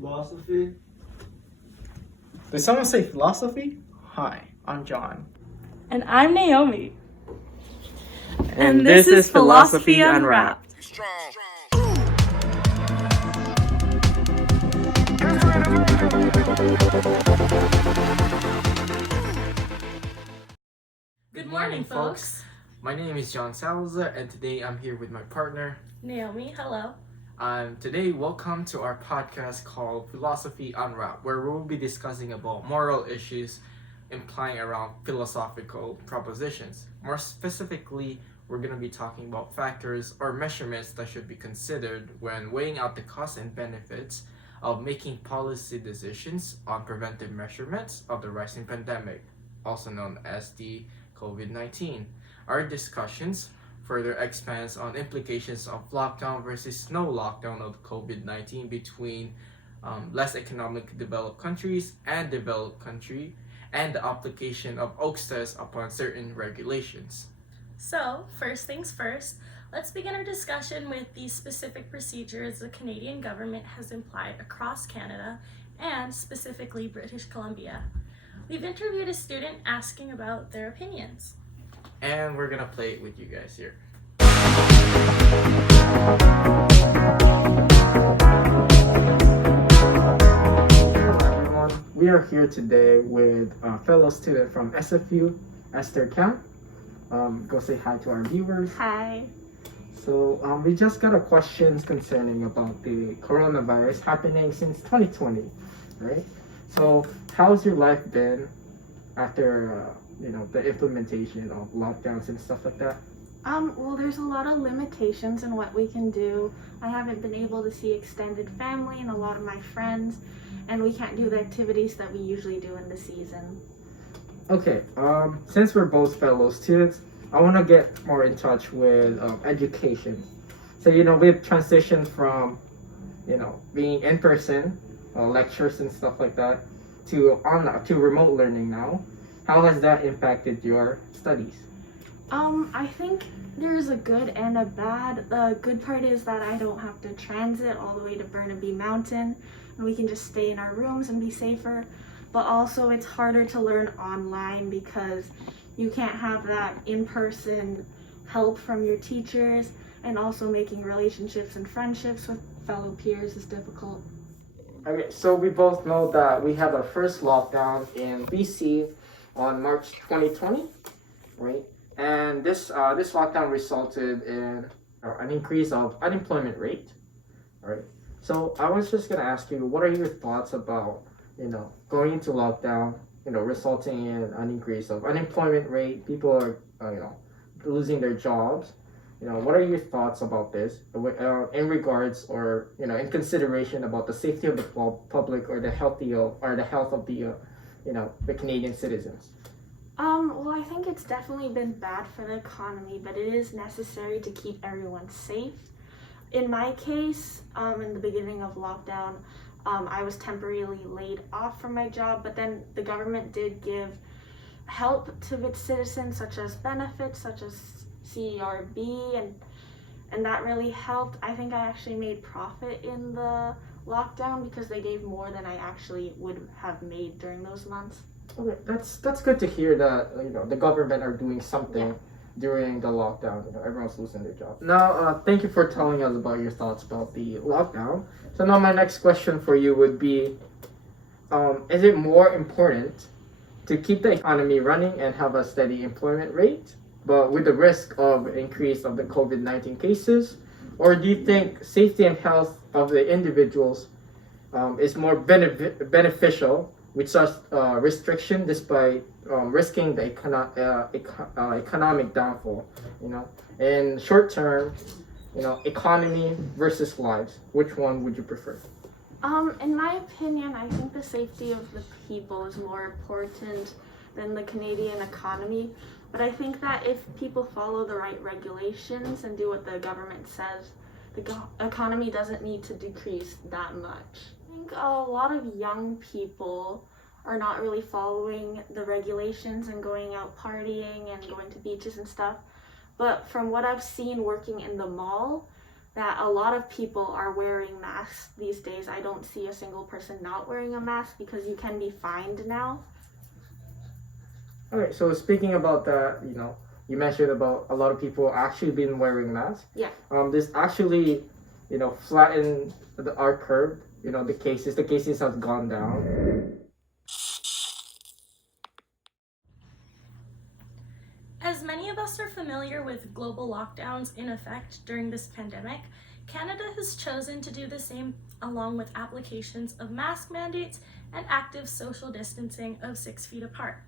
Philosophy. Did someone say philosophy? Hi, I'm John. And I'm Naomi. And this is Philosophy Unwrapped. Good morning, folks. My name is John Salazar, and today I'm here with my partner. Naomi, hello. Today, welcome to our podcast called Philosophy Unwrapped, where we'll be discussing about moral issues implying around philosophical propositions. More specifically, we're going to be talking about factors or measurements that should be considered when weighing out the costs and benefits of making policy decisions on preventive measurements of the rising pandemic, also known as the COVID-19. Our discussions further expands on implications of lockdown versus no lockdown of COVID-19 between less economically developed countries and developed country, and the application of Oakes test upon certain regulations. So, first things first, let's begin our discussion with the specific procedures the Canadian government has implied across Canada and specifically British Columbia. We've interviewed a student asking about their opinions. And we're gonna play it with you guys here. Everyone, we are here today with a fellow student from SFU, Esther Camp. Go say hi to our viewers. Hi. So we just got a questions concerning about the coronavirus happening since 2020, right? So how's your life been after the implementation of lockdowns and stuff like that? Well, there's a lot of limitations in what we can do. I haven't been able to see extended family and a lot of my friends, and we can't do the activities that we usually do in the season. Okay, since we're both fellow students, I want to get more in touch with education. So, we've transitioned from, being in person, lectures and stuff like that, to remote learning now. How has that impacted your studies? I think there's a good and a bad. The good part is that I don't have to transit all the way to Burnaby Mountain, and we can just stay in our rooms and be safer. But also it's harder to learn online because you can't have that in-person help from your teachers, and also making relationships and friendships with fellow peers is difficult. Okay, so we both know that we had our first lockdown in BC on March 2020, right? And this lockdown resulted in an increase of unemployment rate, right? So I was just gonna ask you, what are your thoughts about going into lockdown, resulting in an increase of unemployment rate? People are losing their jobs. What are your thoughts about this in regards or in consideration about the safety of the public or the health of the Canadian citizens? Well, I think it's definitely been bad for the economy, but it is necessary to keep everyone safe. In my case, in the beginning of lockdown, I was temporarily laid off from my job, but then the government did give help to its citizens, such as benefits, such as CERB, and that really helped. I think I actually made profit in the lockdown because they gave more than I actually would have made during those months. Okay, that's good to hear that the government are doing something during the lockdown. Everyone's losing their job. Now, thank you for telling us about your thoughts about the lockdown. So now my next question for you would be, is it more important to keep the economy running and have a steady employment rate, but with the risk of increase of the COVID-19 cases, or do you think safety and health of the individuals is more beneficial with such restriction, despite risking the economic downfall? In short term, economy versus lives, which one would you prefer? In my opinion, I think the safety of the people is more important than the Canadian economy. But I think that if people follow the right regulations and do what the government says, the economy doesn't need to decrease that much. I think a lot of young people are not really following the regulations and going out partying and going to beaches and stuff. But from what I've seen working in the mall, that a lot of people are wearing masks these days. I don't see a single person not wearing a mask because you can be fined now. Okay, so speaking about that, you mentioned about a lot of people actually been wearing masks. Yeah. This actually, flattened our curve. The cases have gone down. As many of us are familiar with global lockdowns in effect during this pandemic, Canada has chosen to do the same along with applications of mask mandates and active social distancing of 6 feet apart.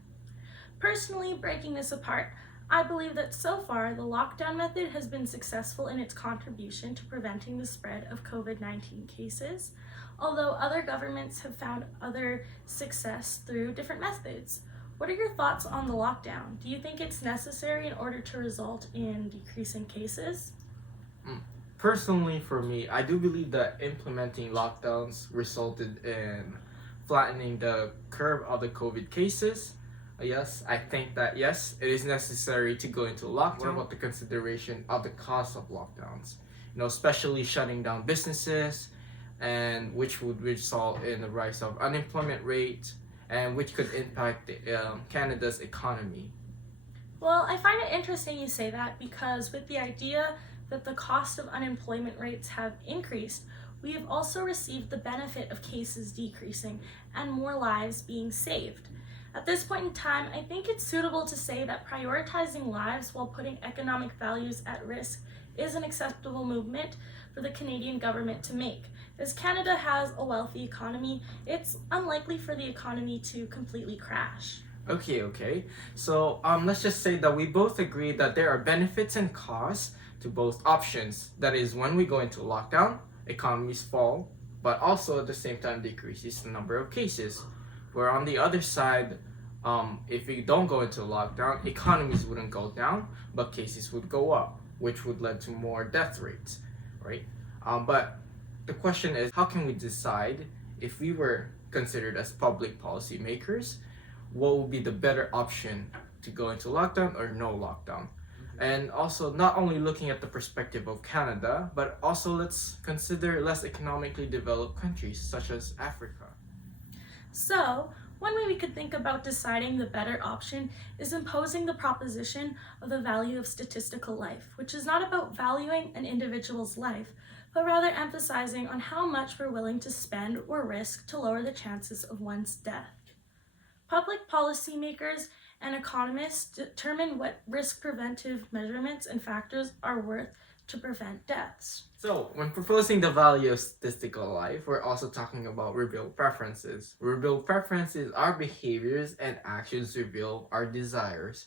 Personally, breaking this apart, I believe that so far the lockdown method has been successful in its contribution to preventing the spread of COVID-19 cases, although other governments have found other success through different methods. What are your thoughts on the lockdown? Do you think it's necessary in order to result in decreasing cases? Personally, for me, I do believe that implementing lockdowns resulted in flattening the curve of the COVID cases. Yes, I think that yes, it is necessary to go into lockdown with the consideration of the cost of lockdowns. Especially shutting down businesses, and which would result in the rise of unemployment rate, and which could impact Canada's economy. Well, I find it interesting you say that because with the idea that the cost of unemployment rates have increased, we have also received the benefit of cases decreasing and more lives being saved. At this point in time, I think it's suitable to say that prioritizing lives while putting economic values at risk is an acceptable movement for the Canadian government to make. As Canada has a wealthy economy, it's unlikely for the economy to completely crash. Okay. So let's just say that we both agree that there are benefits and costs to both options. That is, when we go into lockdown, economies fall, but also at the same time decreases the number of cases. Where on the other side, if we don't go into lockdown, economies wouldn't go down, but cases would go up, which would lead to more death rates, right? But the question is, how can we decide if we were considered as public policy makers, what would be the better option to go into lockdown or no lockdown? And also, not only looking at the perspective of Canada, but also let's consider less economically developed countries such as Africa. So, one way we could think about deciding the better option is imposing the proposition of the value of statistical life, which is not about valuing an individual's life, but rather emphasizing on how much we're willing to spend or risk to lower the chances of one's death. Public policymakers and economists determine what risk preventive measurements and factors are worth to prevent deaths. So, when proposing the value of statistical life, we're also talking about revealed preferences. Revealed preferences are behaviors and actions reveal our desires.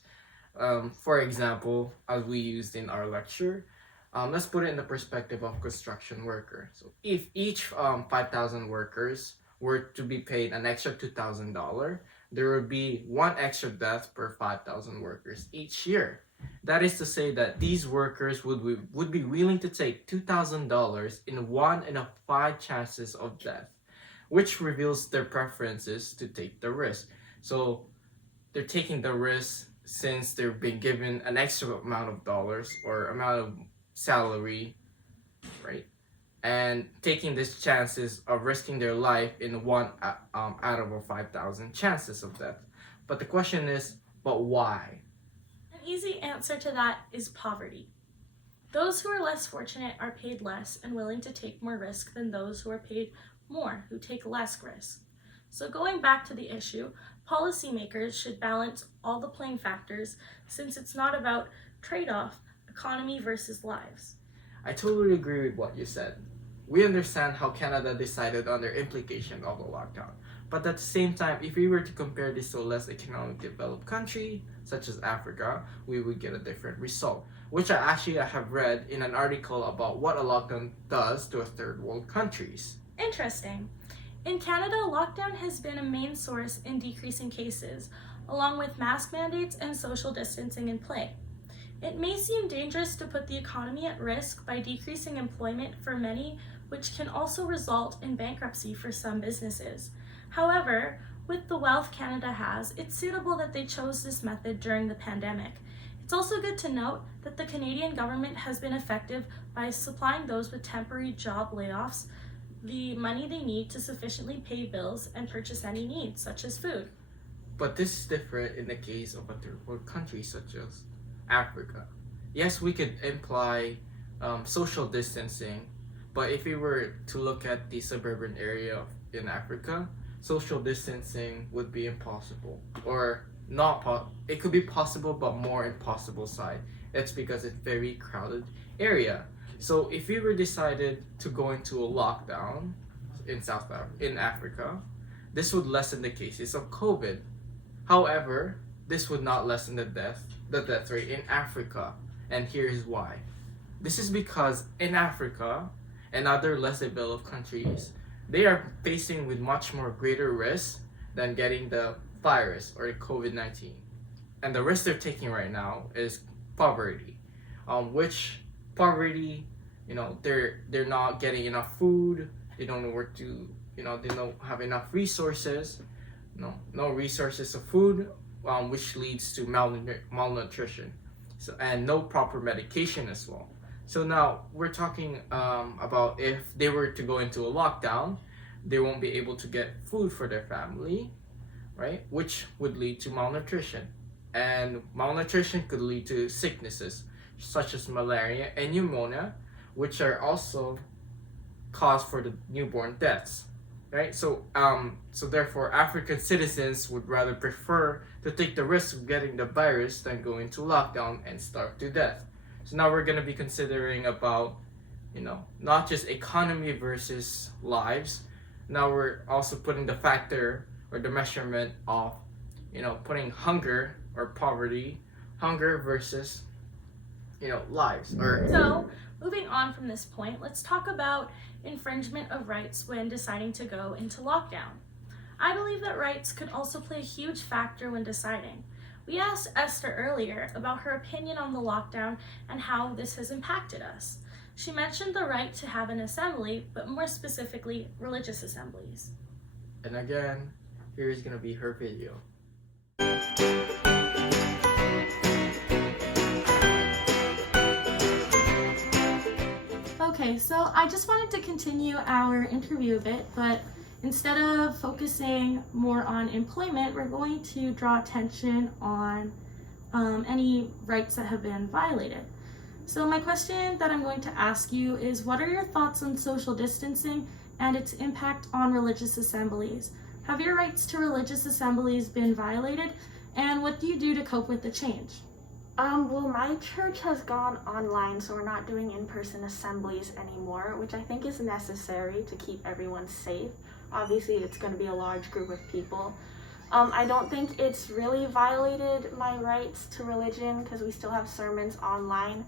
For example, as we used in our lecture, let's put it in the perspective of construction worker. So, if each 5,000 workers were to be paid an extra $2,000, there would be one extra death per 5,000 workers each year. That is to say that these workers would be willing to take $2,000 in 1 in 5 chances of death, which reveals their preferences to take the risk. So they're taking the risk since they've been given an extra amount of dollars or amount of salary, right? And taking these chances of risking their life in 1 out of 5,000 chances of death. But the question is, but why? An easy answer to that is poverty. Those who are less fortunate are paid less and willing to take more risk than those who are paid more, who take less risk. So going back to the issue, policymakers should balance all the playing factors since it's not about trade-off, economy versus lives. I totally agree with what you said. We understand how Canada decided on their implication of the lockdown. But at the same time, if we were to compare this to a less economically developed country, such as Africa, we would get a different result, which I have read in an article about what a lockdown does to third world countries. Interesting. In Canada, lockdown has been a main source in decreasing cases, along with mask mandates and social distancing in play. It may seem dangerous to put the economy at risk by decreasing employment for many, which can also result in bankruptcy for some businesses. However, with the wealth Canada has, it's suitable that they chose this method during the pandemic. It's also good to note that the Canadian government has been effective by supplying those with temporary job layoffs the money they need to sufficiently pay bills and purchase any needs, such as food. But this is different in the case of a third world country such as Africa. Yes, we could imply social distancing, but if we were to look at the suburban area in Africa, social distancing would be impossible, or not. It could be possible, but more impossible side. It's because it's very crowded area. So if we were decided to go into a lockdown in Africa, this would lessen the cases of COVID. However, this would not lessen the death rate in Africa, and here is why. This is because in Africa and other less developed countries, they are facing with much more greater risk than getting the virus or COVID-19. And the risk they're taking right now is poverty, which poverty, they're not getting enough food. They don't know where to, they don't have enough resources. No resources of food, which leads to malnutrition. So and no proper medication as well. So now we're talking about if they were to go into a lockdown, they won't be able to get food for their family, right? Which would lead to malnutrition. And malnutrition could lead to sicknesses such as malaria and pneumonia, which are also cause for the newborn deaths, right? So therefore, African citizens would rather prefer to take the risk of getting the virus than go into lockdown and starve to death. So now we're gonna be considering about, not just economy versus lives. Now we're also putting the factor or the measurement of, putting hunger or poverty, hunger versus, lives. Or So, moving on from this point, let's talk about infringement of rights when deciding to go into lockdown. I believe that rights could also play a huge factor when deciding. We asked Esther earlier about her opinion on the lockdown and how this has impacted us. She mentioned the right to have an assembly, but more specifically, religious assemblies. And again, here is gonna be her video. Okay, so I just wanted to continue our interview a bit, but instead of focusing more on employment, we're going to draw attention on any rights that have been violated. So my question that I'm going to ask you is, what are your thoughts on social distancing and its impact on religious assemblies? Have your rights to religious assemblies been violated, and what do you do to cope with the change? Well, my church has gone online, so we're not doing in-person assemblies anymore, which I think is necessary to keep everyone safe. Obviously, it's going to be a large group of people. I don't think it's really violated my rights to religion because we still have sermons online,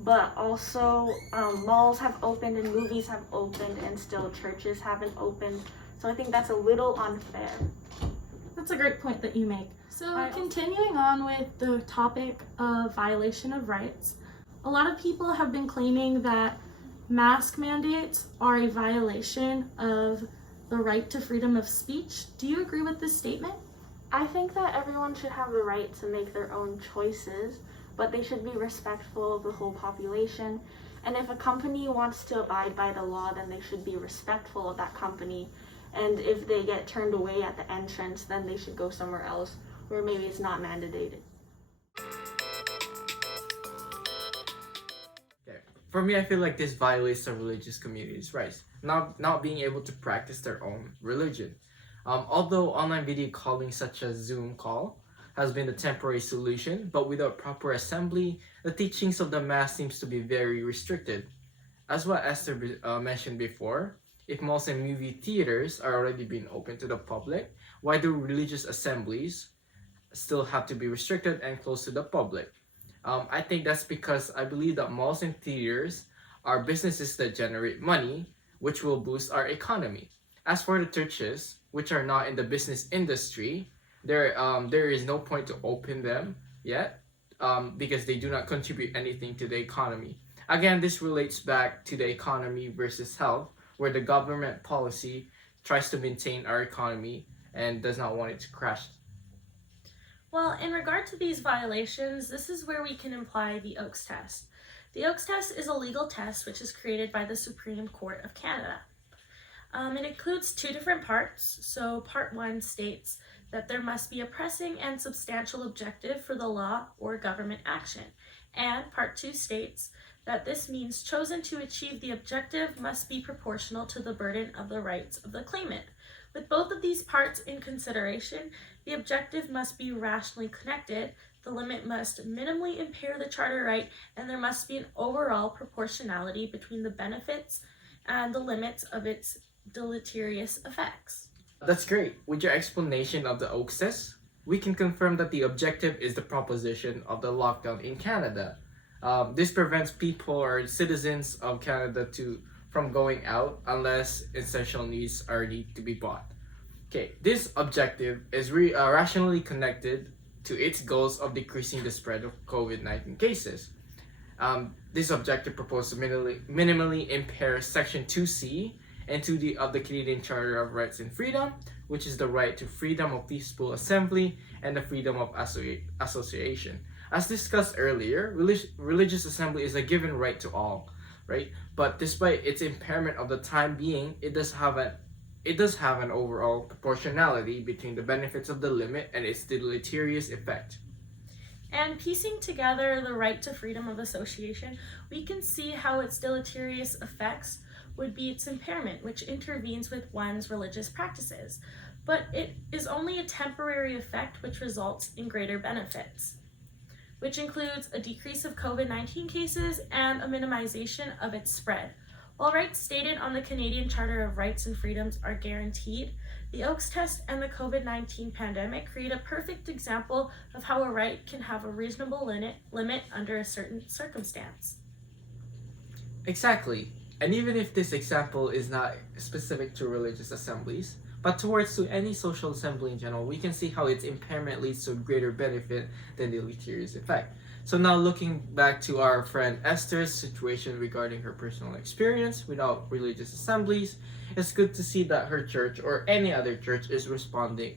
but also malls have opened and movies have opened and still churches haven't opened, so I think that's a little unfair. That's a great point that you make. So continuing on with the topic of violation of rights, a lot of people have been claiming that mask mandates are a violation of the right to freedom of speech. Do you agree with this statement? I think that everyone should have the right to make their own choices, but they should be respectful of the whole population. And if a company wants to abide by the law, then they should be respectful of that company. And if they get turned away at the entrance, then they should go somewhere else where maybe it's not mandated. Okay. For me, I feel like this violates the religious community's rights, not being able to practice their own religion. Although online video calling such as Zoom call has been a temporary solution, but without proper assembly, the teachings of the Mass seems to be very restricted. As what Esther mentioned before, if malls and movie theaters are already being open to the public, why do religious assemblies still have to be restricted and closed to the public? I think that's because I believe that malls and theaters are businesses that generate money, which will boost our economy. As for the churches, which are not in the business industry, there is no point to open them yet, because they do not contribute anything to the economy. Again, this relates back to the economy versus health, where the government policy tries to maintain our economy and does not want it to crash. Well, in regard to these violations, this is where we can apply the Oakes test. The Oakes test is a legal test which is created by the Supreme Court of Canada. It includes two different parts. So part 1 states that there must be a pressing and substantial objective for the law or government action. And part 2 states that this means chosen to achieve the objective must be proportional to the burden of the rights of the claimant. With both of these parts in consideration, the objective must be rationally connected, the limit must minimally impair the charter right, and there must be an overall proportionality between the benefits and the limits of its deleterious effects. That's great. With your explanation of the Oakes test, we can confirm that the objective is the proposition of the lockdown in Canada. This prevents people or citizens of Canada from going out unless essential needs are need to be bought. Okay, this objective is rationally connected to its goals of decreasing the spread of COVID-19 cases. This objective proposes to minimally impair Section 2C and 2D of the Canadian Charter of Rights and Freedom, which is the right to freedom of peaceful assembly and the freedom of association. As discussed earlier, religious assembly is a given right to all, right? But despite its impairment of the time being, it does have an overall proportionality between the benefits of the limit and its deleterious effect. And piecing together the right to freedom of association, we can see how its deleterious effects would be its impairment, which intervenes with one's religious practices. But it is only a temporary effect which results in greater benefits, which includes a decrease of COVID-19 cases and a minimization of its spread. While rights stated on the Canadian Charter of Rights and Freedoms are guaranteed, the Oakes test and the COVID-19 pandemic create a perfect example of how a right can have a reasonable limit under a certain circumstance. Exactly. And even if this example is not specific to religious assemblies, but towards to any social assembly in general, we can see how its impairment leads to greater benefit than the deleterious effect. So now looking back to our friend Esther's situation regarding her personal experience without religious assemblies, it's good to see that her church or any other church is responding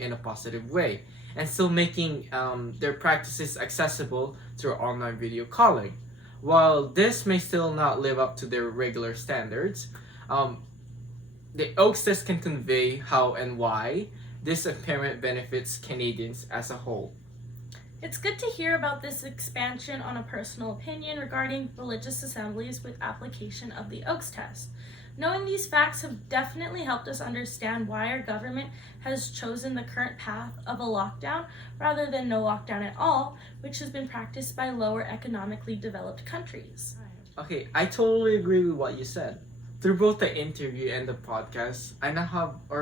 in a positive way and still making their practices accessible through online video calling. While this may still not live up to their regular standards, the Oakes test can convey how and why this impairment benefits Canadians as a whole. It's good to hear about this expansion on a personal opinion regarding religious assemblies with application of the Oakes test. Knowing these facts have definitely helped us understand why our government has chosen the current path of a lockdown rather than no lockdown at all, which has been practiced by lower economically developed countries. Okay, I totally agree with what you said. Through both the interview and the podcast,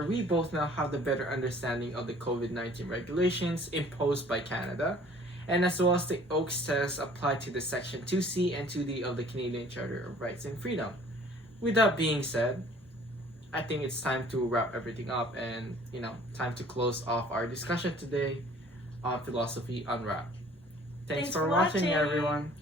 we both now have the better understanding of the COVID-19 regulations imposed by Canada, and as well as the Oakes test applied to the Section 2C and 2D of the Canadian Charter of Rights and Freedom. With that being said, I think it's time to wrap everything up and, time to close off our discussion today on Philosophy Unwrapped. Thanks for watching, everyone.